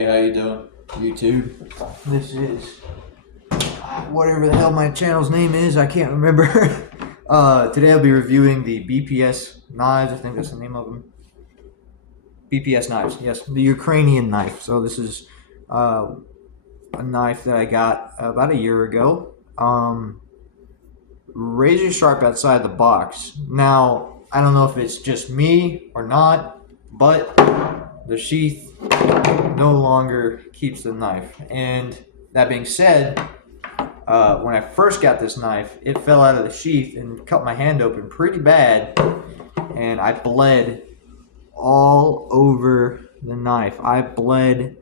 Hey, how you doing, YouTube? This is whatever the hell my channel's name is. I can't remember. Today I'll be reviewing the BPS knives. I think that's the name of them. BPS knives. Yes, the Ukrainian knife. So this is a knife that I got about a year ago. Razor sharp outside the box. Now I don't know if it's just me or not, but the sheath no longer keeps the knife. And that being said, when I first got this knife, it fell out of the sheath and cut my hand open pretty bad, and I bled all over the knife. I bled.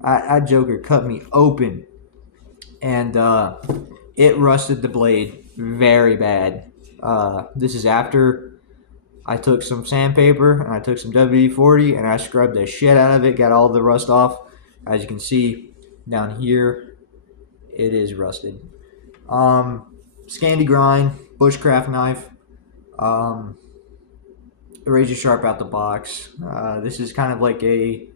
That joker cut me open, and it rusted the blade very bad. This is after I took some sandpaper and I took some WD-40 and I scrubbed the shit out of it, got all the rust off. As you can see down here, it is rusted. Scandi grind, bushcraft knife, razor sharp out the box. This is kind of like a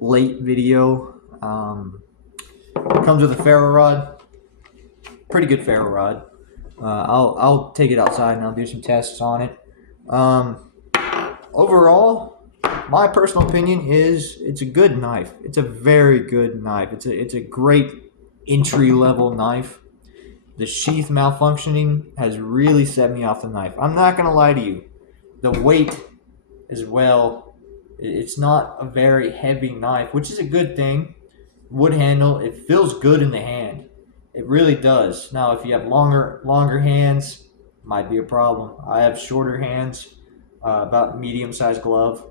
late video. Comes with a ferro rod, pretty good ferro rod. I'll take it outside and I'll do some tests on it. Overall, my personal opinion is it's a good knife. It's a very good knife. It's a great entry level knife. The sheath malfunctioning has really set me off the knife. I'm not gonna lie to you. The weight as well. It's not a very heavy knife, which is a good thing. Wood handle. It feels good in the hand. It really does. Now, if you have longer hands, might be a problem. I have shorter hands, about medium-sized glove.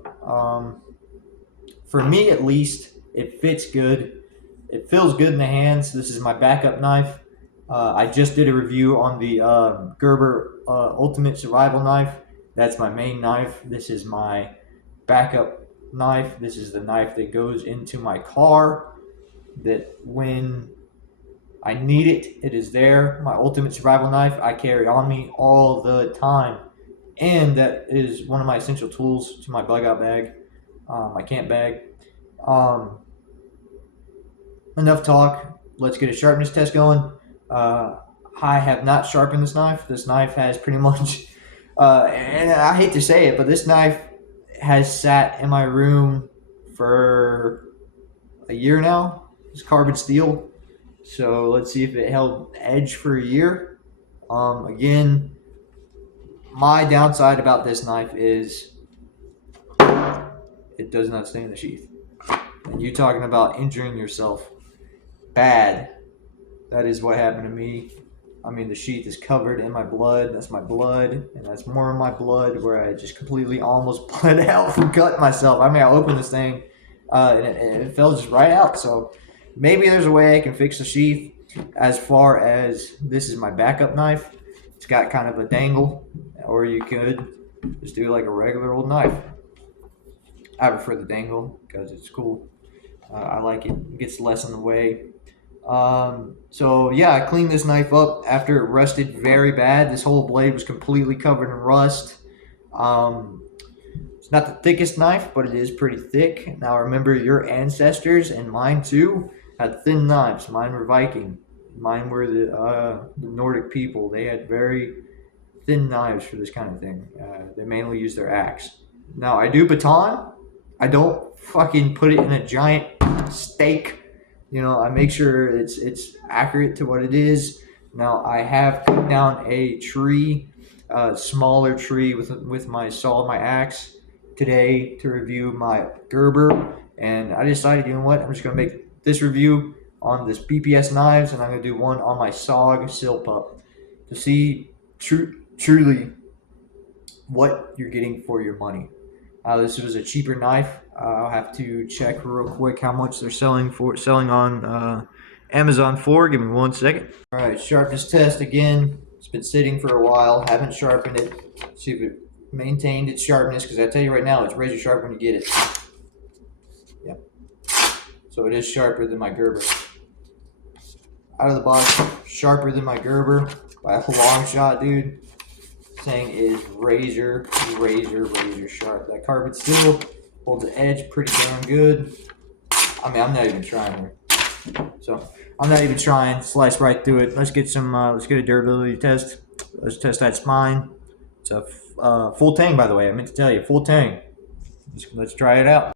For me, at least, it fits good. It feels good in the hands. This is my backup knife. I just did a review on the Gerber Ultimate Survival Knife. That's my main knife. This is my backup knife. This is the knife that goes into my car, that when I need it, it is there. My Ultimate Survival Knife I carry on me all the time. And that is one of my essential tools to my bug out bag, my camp bag. Enough talk. Let's get a sharpness test going. I have not sharpened this knife. This knife has pretty much, and I hate to say it, but this knife has sat in my room for a year now. It's carbon steel. So let's see if it held edge for a year. Again, my downside about this knife is it does not stay in the sheath. And you talking about injuring yourself bad. That is what happened to me. I mean, the sheath is covered in my blood. That's my blood, and that's more of my blood where I just completely almost bled out from cutting myself. I mean, I opened this thing, and it fell just right out. So maybe there's a way I can fix the sheath. As far as this is my backup knife, it's got kind of a dangle, or you could just do like a regular old knife. I prefer the dangle because it's cool. I like it. It gets less in the way. So yeah, I cleaned this knife up after it rusted very bad. This whole blade was completely covered in rust. It's not the thickest knife, but it is pretty thick. Now remember, your ancestors and mine too had thin knives. Mine were Viking. Mine were the Nordic people. They had very thin knives for this kind of thing. They mainly use their axe. Now I do baton. I don't fucking put it in a giant steak. You know, I make sure it's accurate to what it is. Now I have cut down a tree, a smaller tree with my saw, my axe today to review my Gerber, and I decided, you know what, I'm just gonna make this review on this BPS knives, and I'm gonna do one on my SOG Silpup to see truly what you're getting for your money. This was a cheaper knife. I'll have to check real quick how much they're selling on Amazon for. Give me 1 second. All right, sharpness test again. It's been sitting for a while. Haven't sharpened it. See if it maintained its sharpness, because I tell you right now, it's razor sharp when you get it. Yep. So it is sharper than my Gerber. Out of the box, sharper than my Gerber by a long shot, dude. Thing is razor sharp. That carbon steel holds the edge pretty damn good. I mean, I'm not even trying here. So I'm not even trying. Slice right through it. Let's get some. Let's get a durability test. Let's test that spine. It's a full tang, by the way. I meant to tell you, full tang. Let's try it out.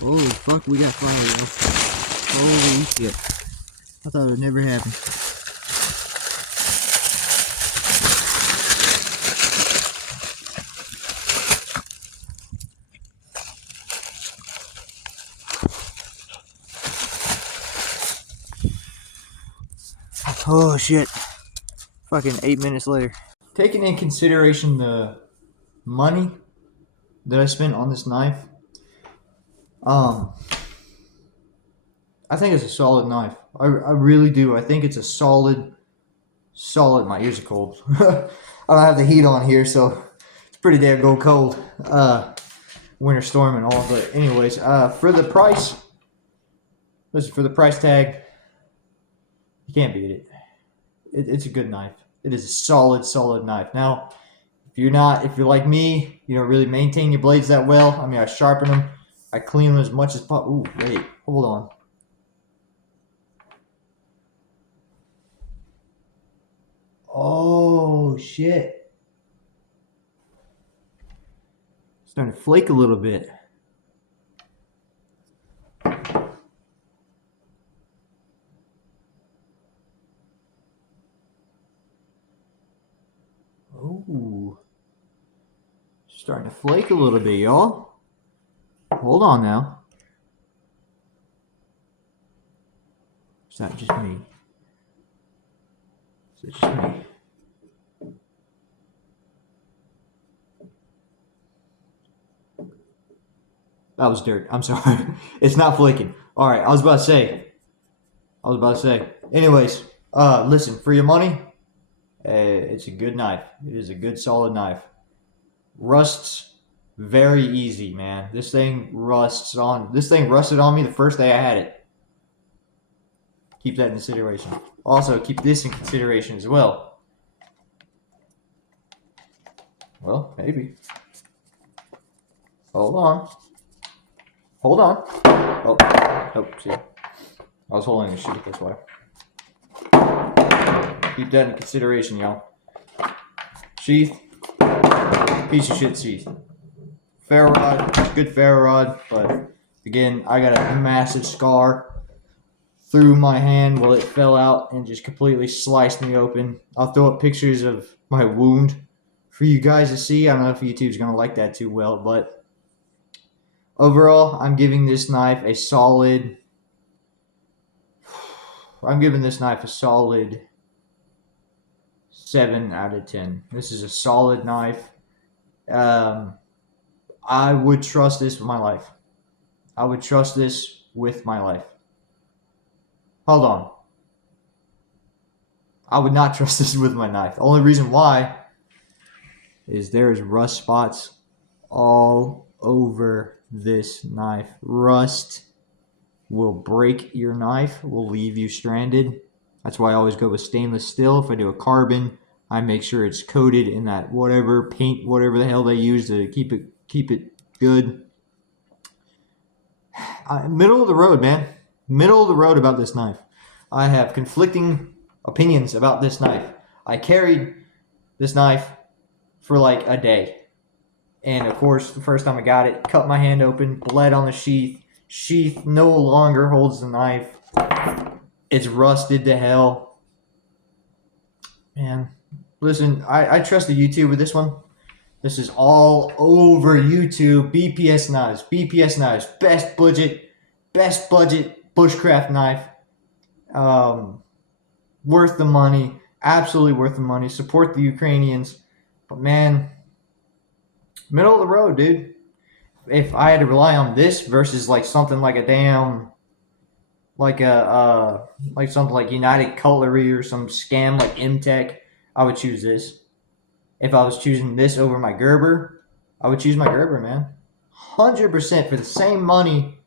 Holy fuck, we got fire, y'all. Holy shit. I thought it would never happen. Oh shit. Fucking 8 minutes later. Taking in consideration the money that I spent on this knife, I think it's a solid knife. I really do. I think it's a solid. My ears are cold. I don't have the heat on here, so it's pretty damn cold. Winter storm and all. But anyways, for the price, listen, for the price tag, you can't beat it. It's a good knife. It is a solid knife. Now, if you're like me, you don't really maintain your blades that well. I mean, I sharpen them, I clean them as much as possible. Ooh, wait, hold on. Oh shit! Starting to flake a little bit. Ooh. Starting to flake a little bit, y'all. Hold on now. Is that just me? Is it just me? That was dirt. I'm sorry. It's not flaking. Alright, I was about to say. Anyways, listen, for your money, it's a good knife. It is a good, solid knife. Rusts very easy, man. This thing rusted on me the first day I had it. Keep that in consideration. Also, keep this in consideration as well. Well, maybe. Hold on. Oh, see. I was holding the sheet, that's why. Keep that in consideration, y'all. Sheath. Piece of shit sheath. Ferro rod. Good ferro rod, but again, I got a massive scar through my hand while it fell out and just completely sliced me open. I'll throw up pictures of my wound for you guys to see. I don't know if YouTube's going to like that too well, but overall, I'm giving this knife a solid 7 out of 10. This is a solid knife. I would trust this with my life. Hold on. I would not trust this with my knife. The only reason why is there's rust spots all over this knife. Rust will break your knife, will leave you stranded. That's why I always go with stainless steel. If I do a carbon, I make sure it's coated in that whatever paint, whatever the hell they use to keep it good. Middle of the road, man. Middle of the road about this knife. I have conflicting opinions about this knife. I carried this knife for like a day. And of course, the first time I got it, cut my hand open, bled on the sheath. Sheath no longer holds the knife. It's rusted to hell. Man, listen, I trust the YouTube with this one. This is all over YouTube. BPS knives. BPS knives. Best budget bushcraft knife. Worth the money. Absolutely worth the money. Support the Ukrainians. But man, middle of the road, dude. If I had to rely on this versus like something like a damn, like something like United Cutlery or some scam like Imtech, I would choose this. If I was choosing this over my Gerber, I would choose my Gerber, man. 100% for the same money,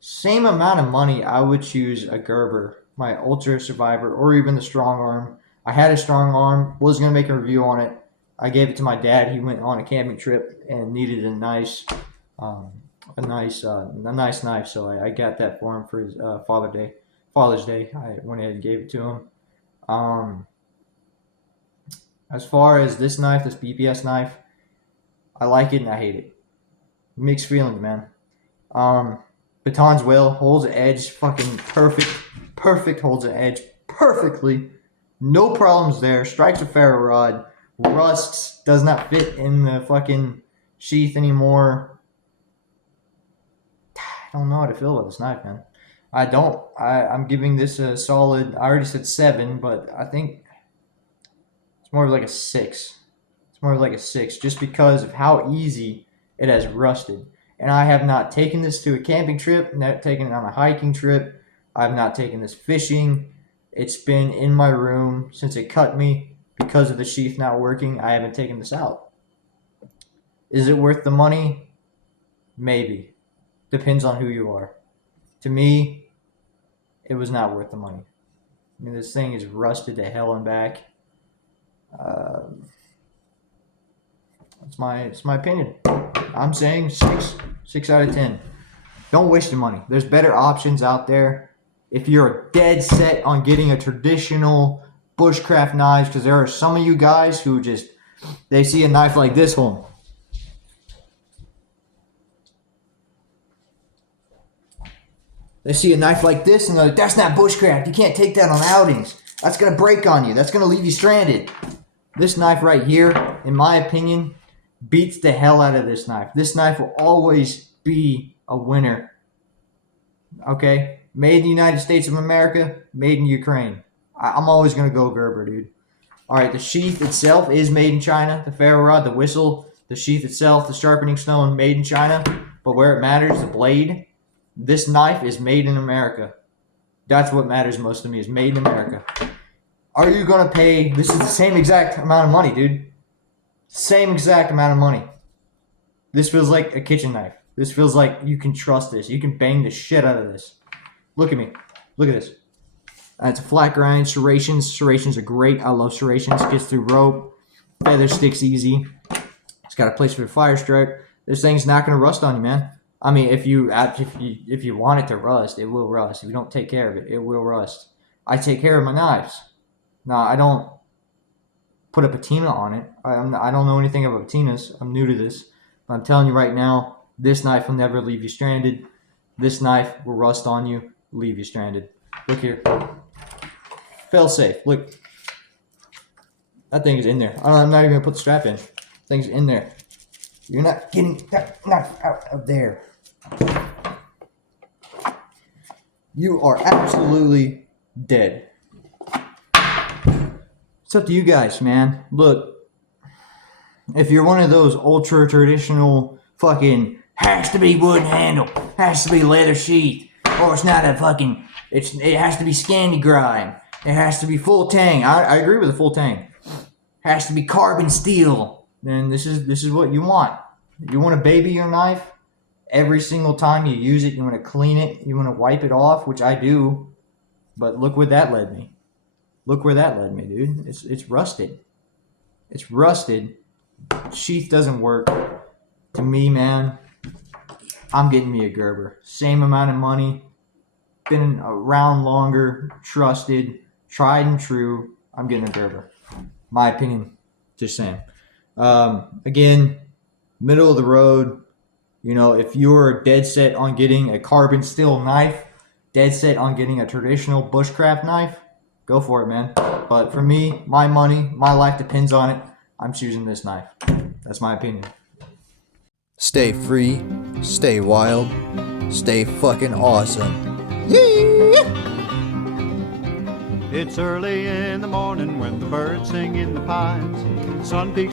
same amount of money, I would choose a Gerber, my Ultra Survivor, or even the Strong Arm. I had a Strong Arm, was gonna make a review on it. I gave it to my dad. He went on a camping trip and needed a nice knife, so I got that for him for his Father's Day. I went ahead and gave it to him. As far as this knife, this BPS knife, I like it and I hate it. Mixed feelings, man. Baton's well, holds the edge, fucking perfect, holds the edge perfectly. No problems there. Strikes a ferro rod, rusts, does not fit in the fucking sheath anymore. I don't know how to feel about this knife, man. I'm giving this a solid, I already said 7, but I think it's more of like a 6. It's more of like a 6 just because of how easy it has rusted. And I have not taken this to a camping trip, not taken it on a hiking trip. I've not taken this fishing. It's been in my room since it cut me because of the sheath not working. I haven't taken this out. Is it worth the money? Maybe. Depends on who you are. To me, it was not worth the money. I mean, this thing is rusted to hell and back. It's my opinion. I'm saying 6 out of 10. Don't waste your money. There's better options out there. If you're dead set on getting a traditional bushcraft knives, because there are some of you guys who just, they see a knife like this one. They see a knife like this and they're like, that's not bushcraft. You can't take that on outings. That's going to break on you. That's going to leave you stranded. This knife right here, in my opinion, beats the hell out of this knife. This knife will always be a winner. Okay? Made in the United States of America, made in Ukraine. I'm always going to go Gerber, dude. All right, the sheath itself is made in China. The ferro rod, the whistle, the sheath itself, the sharpening stone, made in China. But where it matters, the blade, this knife is made in America. That's what matters most to me, is made in America. Are you going to pay, this is the same exact amount of money, dude. Same exact amount of money. This feels like a kitchen knife. This feels like you can trust this. You can bang the shit out of this. Look at me. Look at this. It's a flat grind. Serrations. Serrations are great. I love serrations. Gets through rope. Feather sticks easy. It's got a place for the fire strike. This thing's not going to rust on you, man. I mean, if you want it to rust, it will rust. If you don't take care of it, it will rust. I take care of my knives. Now, I don't put a patina on it. I don't know anything about patinas. I'm new to this. But I'm telling you right now, this knife will never leave you stranded. This knife will rust on you, leave you stranded. Look here. Fail safe. Look. That thing is in there. I'm not even going to put the strap in. Thing's in there. You're not getting that knife out of there. You are absolutely dead. It's up to you guys, man. Look, if you're one of those ultra traditional fucking has to be wood handle, has to be leather sheath, or it's not a fucking, it has to be Scandi grind, it has to be full tang. I agree with the full tang. Has to be carbon steel. Then this is what you want. You want to baby your knife every single time you use it. You want to clean it. You want to wipe it off, which I do. But look where that led me. Look where that led me, dude. It's rusted. It's rusted. Sheath doesn't work. To me, man, I'm getting me a Gerber. Same amount of money. Been around longer. Trusted. Tried and true. I'm getting a Gerber. My opinion. Just saying. Again, middle of the road. You know, if you're dead set on getting a carbon steel knife, dead set on getting a traditional bushcraft knife, go for it, man. But for me, my money, my life depends on it. I'm choosing this knife. That's my opinion. Stay free, stay wild, stay fucking awesome. Yeah! It's early in the morning when the birds sing in the pines. Sun peeks